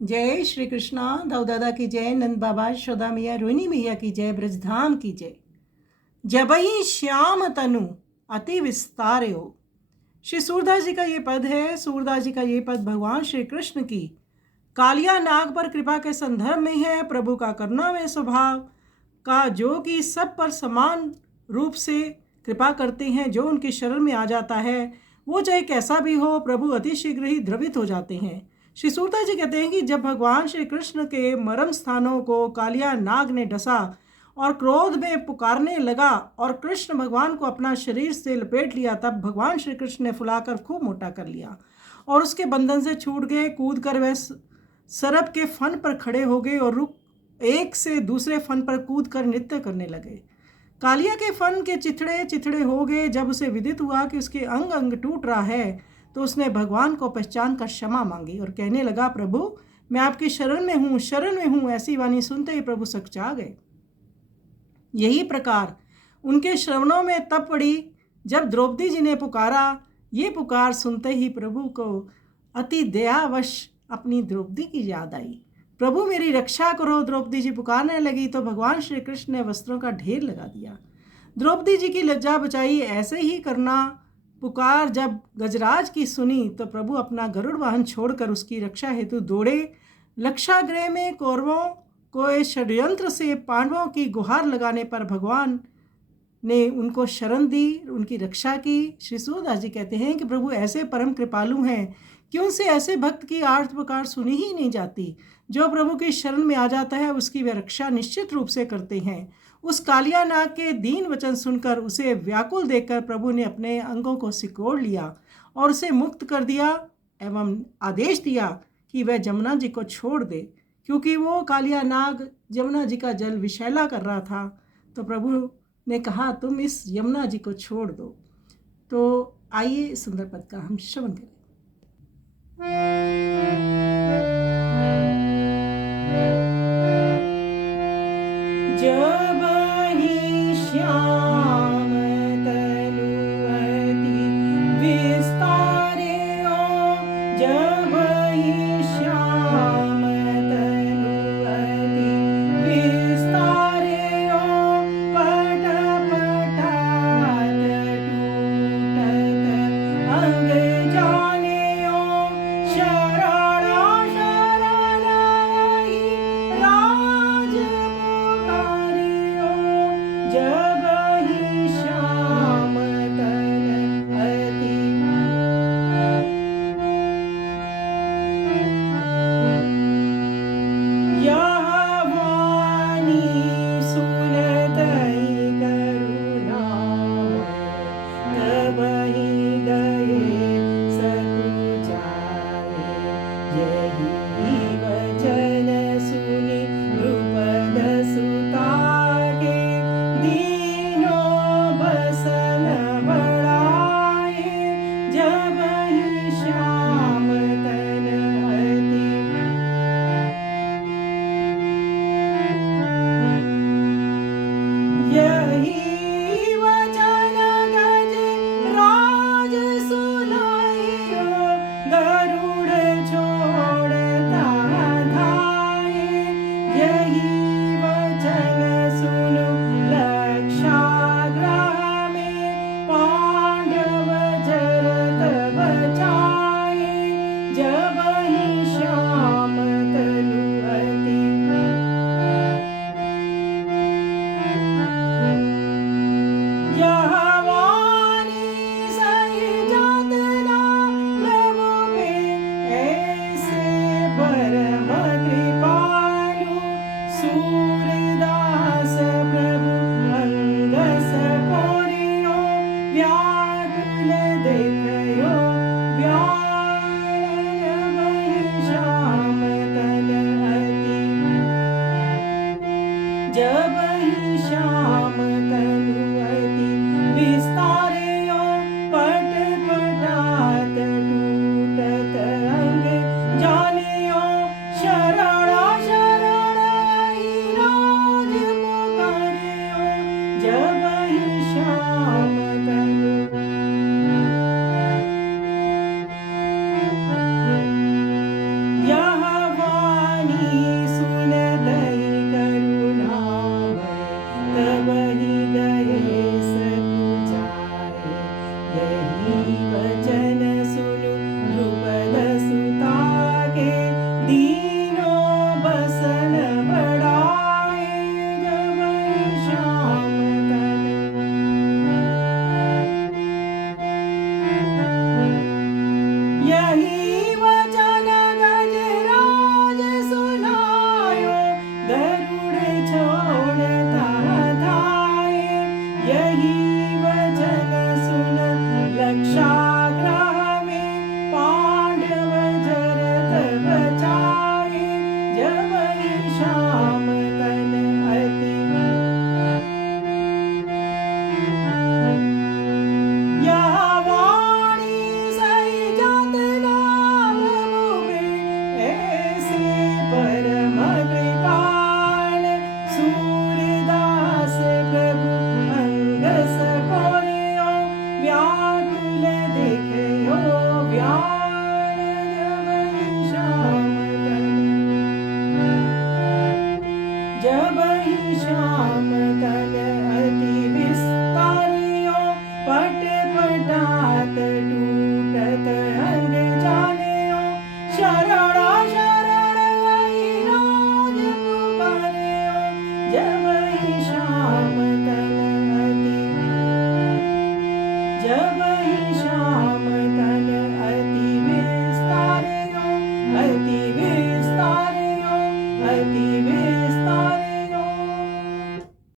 जय श्री कृष्णा। दाऊ दादा की जय, नंद बाबा, यशोदा मैया, रोहिणी मैया की जय, ब्रजधाम की जय। जबहि श्याम तनु अति विस्तार्यो। श्री सूरदास जी का ये पद है। सूरदास जी का ये पद भगवान श्री कृष्ण की कालिया नाग पर कृपा के संदर्भ में है। प्रभु का करुणामय स्वभाव का, जो कि सब पर समान रूप से कृपा करते हैं। जो उनकी शरण में आ जाता है वो चाहे कैसा भी हो, प्रभु अति शीघ्र ही द्रवित हो जाते हैं। श्री सूरदास जी कहते हैं कि जब भगवान श्री कृष्ण के मर्म स्थानों को कालिया नाग ने डसा और क्रोध में पुकारने लगा और कृष्ण भगवान को अपना शरीर से लपेट लिया, तब भगवान श्री कृष्ण ने फुलाकर खूब मोटा कर लिया और उसके बंधन से छूट गए। कूद कर वह सरप के फन पर खड़े हो गए और रुक एक से दूसरे फन पर कूद कर नृत्य करने लगे। कालिया के फन के चिथड़े चिथड़े हो गए। जब उसे विदित हुआ कि उसके अंग अंग टूट रहा है तो उसने भगवान को पहचान कर क्षमा मांगी और कहने लगा, प्रभु मैं आपकी शरण में हूँ, शरण में हूँ। ऐसी वाणी सुनते ही प्रभु सकचा गए। यही प्रकार उनके श्रवणों में तब पड़ी जब द्रौपदी जी ने पुकारा। ये पुकार सुनते ही प्रभु को अति दयावश अपनी द्रौपदी की याद आई। प्रभु मेरी रक्षा करो, द्रौपदी जी पुकारने लगी तो भगवान श्री कृष्ण ने वस्त्रों का ढेर लगा दिया। द्रौपदी जी की लज्जा बचाई। ऐसे ही करना पुकार जब गजराज की सुनी तो प्रभु अपना गरुड़ वाहन छोड़कर उसकी रक्षा हेतु दौड़े। लक्षागृह में कौरवों को षड्यंत्र से पांडवों की गुहार लगाने पर भगवान ने उनको शरण दी, उनकी रक्षा की। श्री सूरदास जी कहते हैं कि प्रभु ऐसे परम कृपालु हैं कि उनसे ऐसे भक्त की आर्त पुकार सुनी ही नहीं जाती। जो प्रभु की शरण में आ जाता है उसकी वे रक्षा निश्चित रूप से करते हैं। उस कालिया नाग के दीन वचन सुनकर उसे व्याकुल देखकर प्रभु ने अपने अंगों को सिकोड़ लिया और उसे मुक्त कर दिया एवं आदेश दिया कि वह जमुना जी को छोड़ दे, क्योंकि वो कालिया नाग जमुना जी का जल विषैला कर रहा था। तो प्रभु ने कहा तुम इस यमुना जी को छोड़ दो। तो आइए इस सुंदर पद का हम श्रवण करें। जबहि श्याम तनु अति विस्तार्यो। जबहि श्याम तनु अति विस्तार्यो। पट पटात टूटत अंग जानेयो। शरणा शरणहि राज पुकारियो। जबहि श्याम तन अति यह वाणी सुनतहि करुणामय। तबहि गए सकुचाए। यही वचन सुनि द्रुपद सुता के। दीनो बसन बढ़ाए। जबहि श्याम तन अति यही वचन गज राज सुनाइयो। गरुड़ छोड़ता जाए।